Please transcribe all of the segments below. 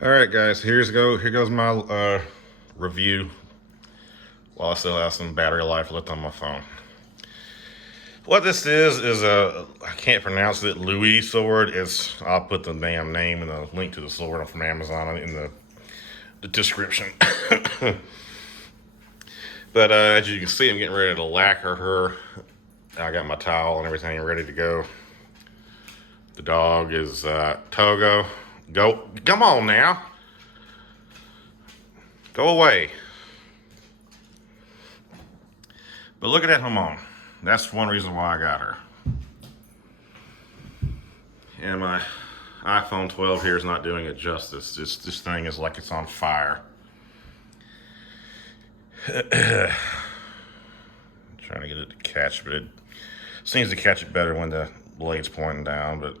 All right, guys. Here goes my review. While I still have some battery life left on my phone. What this is I can't pronounce it. Lyuesword. I'll put the damn name and a link to the sword from Amazon in the description. But as you can see, I'm getting ready to lacquer her. I got my towel and everything ready to go. The dog is Togo. Come on now. Go away. But look at that Hamon. That's one reason why I got her. And my iPhone 12 here is not doing it justice. This thing is like it's on fire. Trying to get it to catch, but it seems to catch it better when the blade's pointing down. But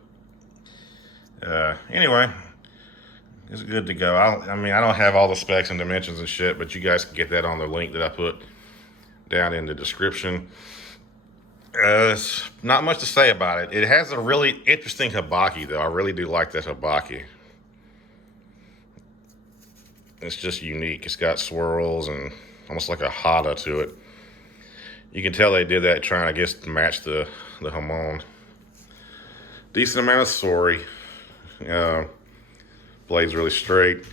anyway, it's good to go. I mean, I don't have all the specs and dimensions and shit, but you guys can get that on the link that I put down in the description. It's not much to say about it. It has a really interesting habaki, though. I really do like that habaki. It's just unique. It's got swirls and almost like a hada to it. You can tell they did that trying, I guess, to match the Hamon. Decent amount of sori. Blade's really straight.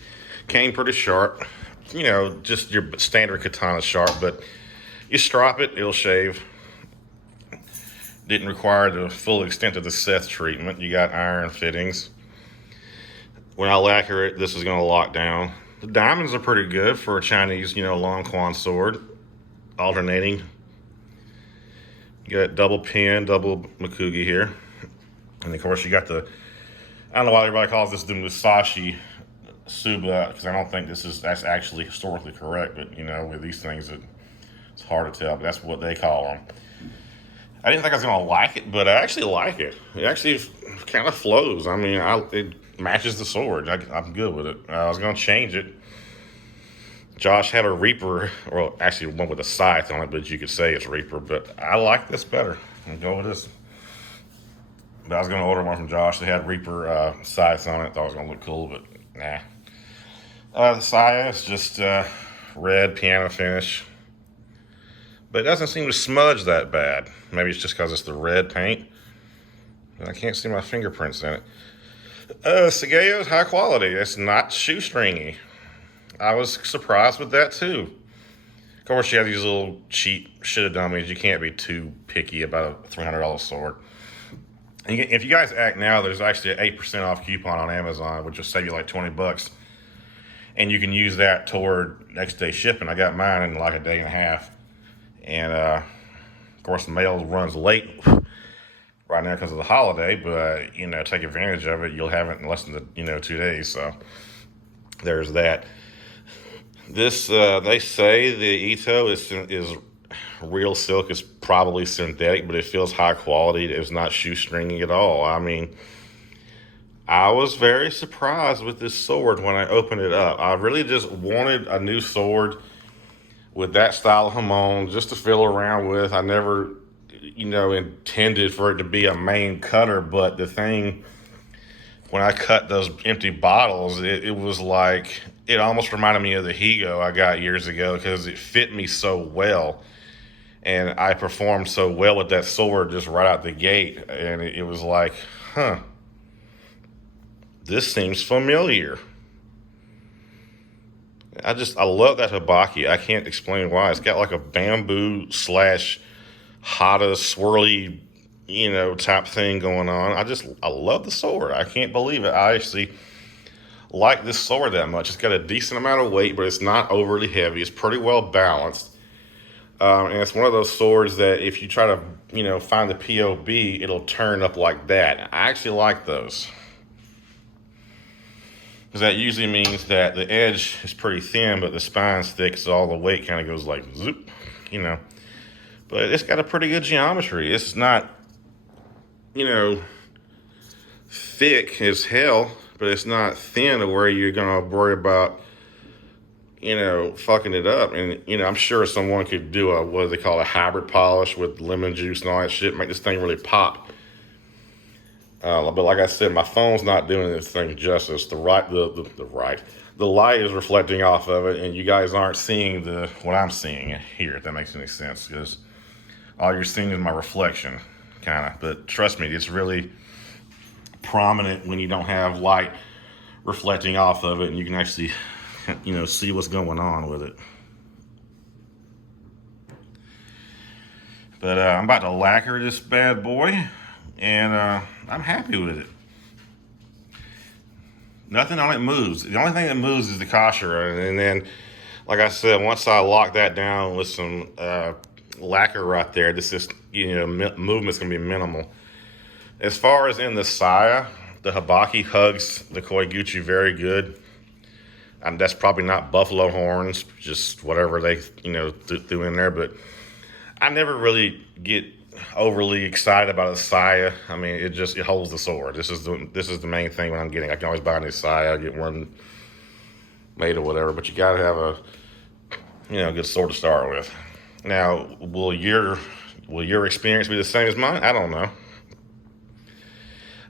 Cane pretty sharp. You know, just your standard katana sharp, but you strop it, it'll shave. Didn't require the full extent of the Seth treatment. You got iron fittings. When I lacquer it, this is going to lock down. The diamonds are pretty good for a Chinese, long quan sword. Alternating. You got double pin, double Mekugi here. And of course you got I don't know why everybody calls this the Musashi Tsuba, because I don't think that's actually historically correct, but with these things it's hard to tell, but that's what they call them. I didn't think I was going to like it, but I actually like it. It actually kind of flows. I mean, it matches the sword. I'm good with it. I was going to change it. Josh had a Reaper, or actually one with a scythe on it, but you could say it's Reaper, but I like this better. I'm going with this. But I was going to order one from Josh. They had Reaper scythes on it. Thought it was going to look cool, but nah. The saya is just red piano finish. But it doesn't seem to smudge that bad. Maybe it's just because it's the red paint. And I can't see my fingerprints in it. Sageyo is high quality. It's not shoestringy. I was surprised with that too. Of course, you have these little cheap shit dummies. You can't be too picky about a $300 sword. And if you guys act now, there's actually an 8% off coupon on Amazon, which will save you like $20. And you can use that toward next day shipping. I got mine in like a day and a half. And, of course, the mail runs late right now because of the holiday. But, take advantage of it. You'll have it in less than, 2 days. So there's that. This, they say the Ito is real silk. It's probably synthetic, but it feels high quality. It's not shoestringing at all. I mean, I was very surprised with this sword when I opened it up. I really just wanted a new sword with that style of Hamon just to fiddle around with. I never, intended for it to be a main cutter, but the thing, when I cut those empty bottles, it was like, it almost reminded me of the Higo I got years ago because it fit me so well. And I performed so well with that sword just right out the gate. And it was like, this seems familiar. I love that habaki. I can't explain why. It's got like a bamboo / hada swirly, type thing going on. I love the sword. I can't believe it. I actually like this sword that much. It's got a decent amount of weight, but it's not overly heavy. It's pretty well balanced. And it's one of those swords that if you try to, find the POB, it'll turn up like that. I actually like those. Because that usually means that the edge is pretty thin, but the spine's thick, so all the weight kind of goes like zoop, But it's got a pretty good geometry. It's not, thick as hell, but it's not thin to where you're going to worry about, fucking it up. And, I'm sure someone could do what do they call a hybrid polish with lemon juice and all that shit, make this thing really pop. But like I said, my phone's not doing this thing justice. The light is reflecting off of it, and you guys aren't seeing what I'm seeing here, if that makes any sense, because all you're seeing is my reflection, kind of. But trust me, it's really prominent when you don't have light reflecting off of it, and you can actually, see what's going on with it. But I'm about to lacquer this bad boy, and I'm happy with it. Nothing on it moves. The only thing that moves is the kashira, and then, like I said, once I lock that down with some lacquer right there, this is, movement's gonna be minimal. As far as in the saya, the habaki hugs the koiguchi very good. That's probably not buffalo horns, just whatever they, threw in there, but I never really get overly excited about a saya. I mean, it holds the sword. This is the main thing when I'm getting. I can always buy a new saya, get one made or whatever, but you gotta have a good sword to start with. Now, will your experience be the same as mine? I don't know.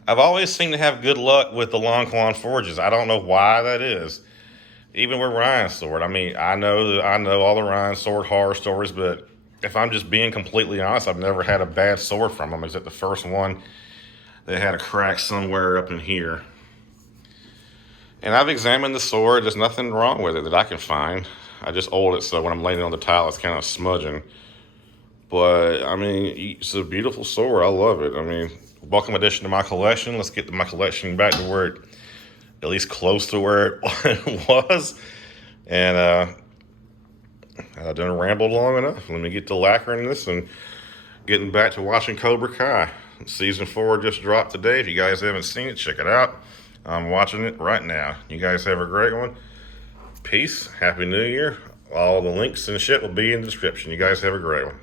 I've always seemed to have good luck with the long quan forges. I don't know why that is. Even with Ryan's sword. I mean, I know all the Ryan sword horror stories, but if I'm just being completely honest, I've never had a bad sword from them, except the first one that had a crack somewhere up in here. And I've examined the sword. There's nothing wrong with it that I can find. I just oiled it so when I'm laying it on the tile, it's kind of smudging. But, I mean, it's a beautiful sword. I love it. I mean, welcome addition to my collection. Let's get my collection back to where it, at least close to where it was. And I've done rambled long enough. Let me get to lacquering this and getting back to watching Cobra Kai. Season 4 just dropped today. If you guys haven't seen it, check it out. I'm watching it right now. You guys have a great one. Peace. Happy New Year. All the links and shit will be in the description. You guys have a great one.